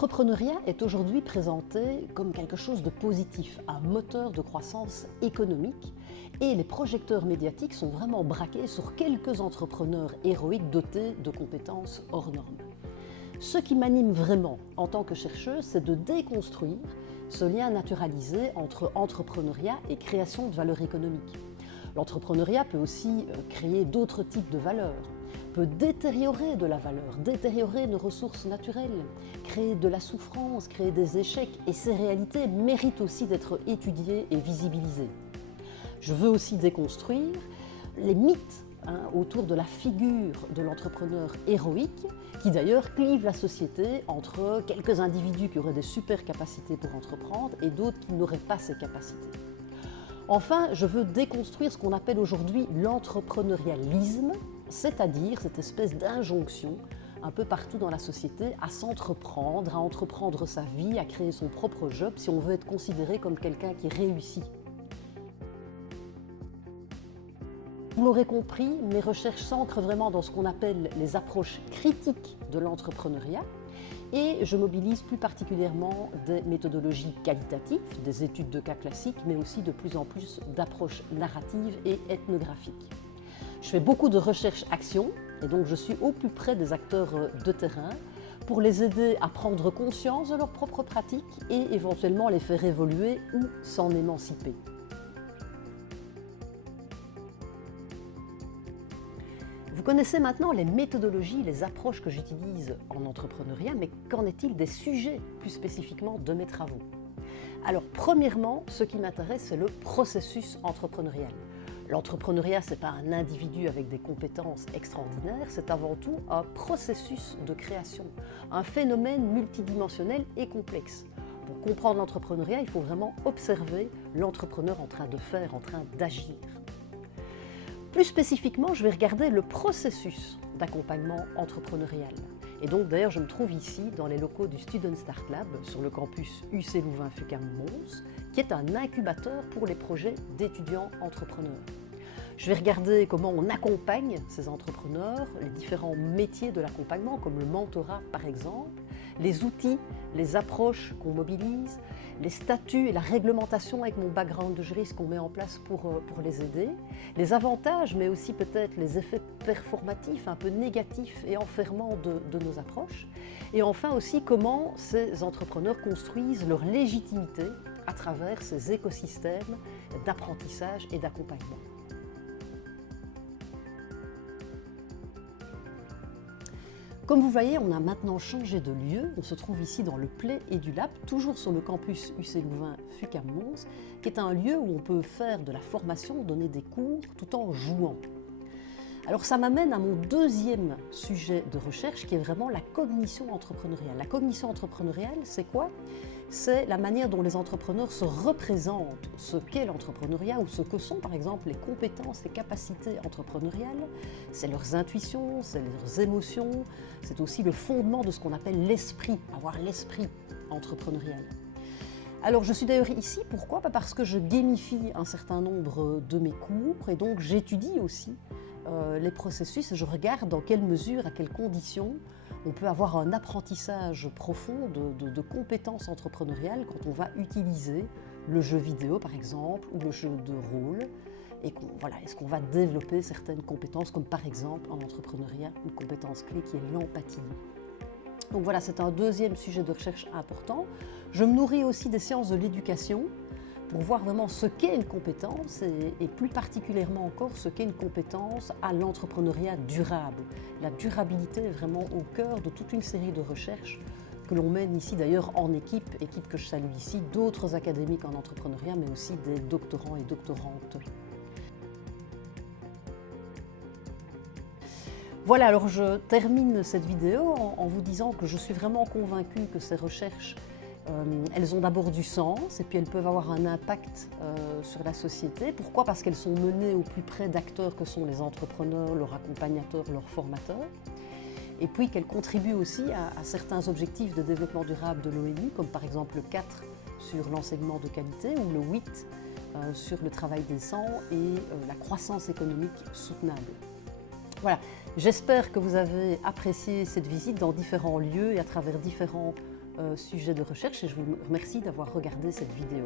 L'entrepreneuriat est aujourd'hui présenté comme quelque chose de positif, un moteur de croissance économique, et les projecteurs médiatiques sont vraiment braqués sur quelques entrepreneurs héroïques dotés de compétences hors normes. Ce qui m'anime vraiment en tant que chercheuse, c'est de déconstruire ce lien naturalisé entre entrepreneuriat et création de valeur économique. L'entrepreneuriat peut aussi créer d'autres types de valeurs, peut détériorer de la valeur, détériorer nos ressources naturelles, créer de la souffrance, créer des échecs, et ces réalités méritent aussi d'être étudiées et visibilisées. Je veux aussi déconstruire les mythes autour de la figure de l'entrepreneur héroïque, qui d'ailleurs clive la société entre quelques individus qui auraient des super capacités pour entreprendre et d'autres qui n'auraient pas ces capacités. Enfin, je veux déconstruire ce qu'on appelle aujourd'hui l'entrepreneurialisme, c'est-à-dire cette espèce d'injonction un peu partout dans la société à s'entreprendre, à entreprendre sa vie, à créer son propre job si on veut être considéré comme quelqu'un qui réussit. Vous l'aurez compris, mes recherches s'ancrent vraiment dans ce qu'on appelle les approches critiques de l'entrepreneuriat, et je mobilise plus particulièrement des méthodologies qualitatives, des études de cas classiques, mais aussi de plus en plus d'approches narratives et ethnographiques. Je fais beaucoup de recherche-action, et donc je suis au plus près des acteurs de terrain pour les aider à prendre conscience de leurs propres pratiques et éventuellement les faire évoluer ou s'en émanciper. Vous connaissez maintenant les méthodologies, les approches que j'utilise en entrepreneuriat, mais qu'en est-il des sujets plus spécifiquement de mes travaux? Alors premièrement, ce qui m'intéresse, c'est le processus entrepreneurial. L'entrepreneuriat, ce n'est pas un individu avec des compétences extraordinaires, c'est avant tout un processus de création, un phénomène multidimensionnel et complexe. Pour comprendre l'entrepreneuriat, il faut vraiment observer l'entrepreneur en train de faire, en train d'agir. Plus spécifiquement, je vais regarder le processus d'accompagnement entrepreneurial. Et donc d'ailleurs, je me trouve ici dans les locaux du Student Start Lab sur le campus UC Louvain-Fucam-Mons, qui est un incubateur pour les projets d'étudiants entrepreneurs. Je vais regarder comment on accompagne ces entrepreneurs, les différents métiers de l'accompagnement, comme le mentorat par exemple, les outils, les approches qu'on mobilise, les statuts et la réglementation avec mon background de juriste qu'on met en place pour les aider, les avantages mais aussi peut-être les effets performatifs un peu négatifs et enfermants de nos approches, et enfin aussi comment ces entrepreneurs construisent leur légitimité à travers ces écosystèmes d'apprentissage et d'accompagnement. Comme vous voyez, on a maintenant changé de lieu. On se trouve ici dans le Play EduLab, toujours sur le campus UC Louvain-Fucam-Mons, qui est un lieu où on peut faire de la formation, donner des cours, tout en jouant. Alors ça m'amène à mon deuxième sujet de recherche, qui est vraiment la cognition entrepreneuriale. La cognition entrepreneuriale, c'est quoi? C'est la manière dont les entrepreneurs se représentent ce qu'est l'entrepreneuriat ou ce que sont par exemple les compétences, les capacités entrepreneuriales. C'est leurs intuitions, c'est leurs émotions, c'est aussi le fondement de ce qu'on appelle l'esprit, avoir l'esprit entrepreneurial. Alors je suis d'ailleurs ici, pourquoi? Parce que je gamifie un certain nombre de mes cours et donc j'étudie aussi les processus et je regarde dans quelle mesure, à quelles conditions on peut avoir un apprentissage profond de compétences entrepreneuriales quand on va utiliser le jeu vidéo par exemple ou le jeu de rôle, et est-ce qu'on va développer certaines compétences comme par exemple en entrepreneuriat une compétence clé qui est l'empathie. Donc voilà, c'est un deuxième sujet de recherche important. Je me nourris aussi des sciences de l'éducation pour voir vraiment ce qu'est une compétence et plus particulièrement encore ce qu'est une compétence à l'entrepreneuriat durable. La durabilité est vraiment au cœur de toute une série de recherches que l'on mène ici d'ailleurs en équipe que je salue ici, d'autres académiques en entrepreneuriat mais aussi des doctorants et doctorantes. Voilà, alors je termine cette vidéo en vous disant que je suis vraiment convaincue que ces recherches elles ont d'abord du sens et puis elles peuvent avoir un impact sur la société. Pourquoi? Parce qu'elles sont menées au plus près d'acteurs que sont les entrepreneurs, leurs accompagnateurs, leurs formateurs. Et puis qu'elles contribuent aussi à certains objectifs de développement durable de l'ONU, comme par exemple le 4 sur l'enseignement de qualité ou le 8 sur le travail décent et la croissance économique soutenable. Voilà, j'espère que vous avez apprécié cette visite dans différents lieux et à travers différents sujet de recherche et je vous remercie d'avoir regardé cette vidéo.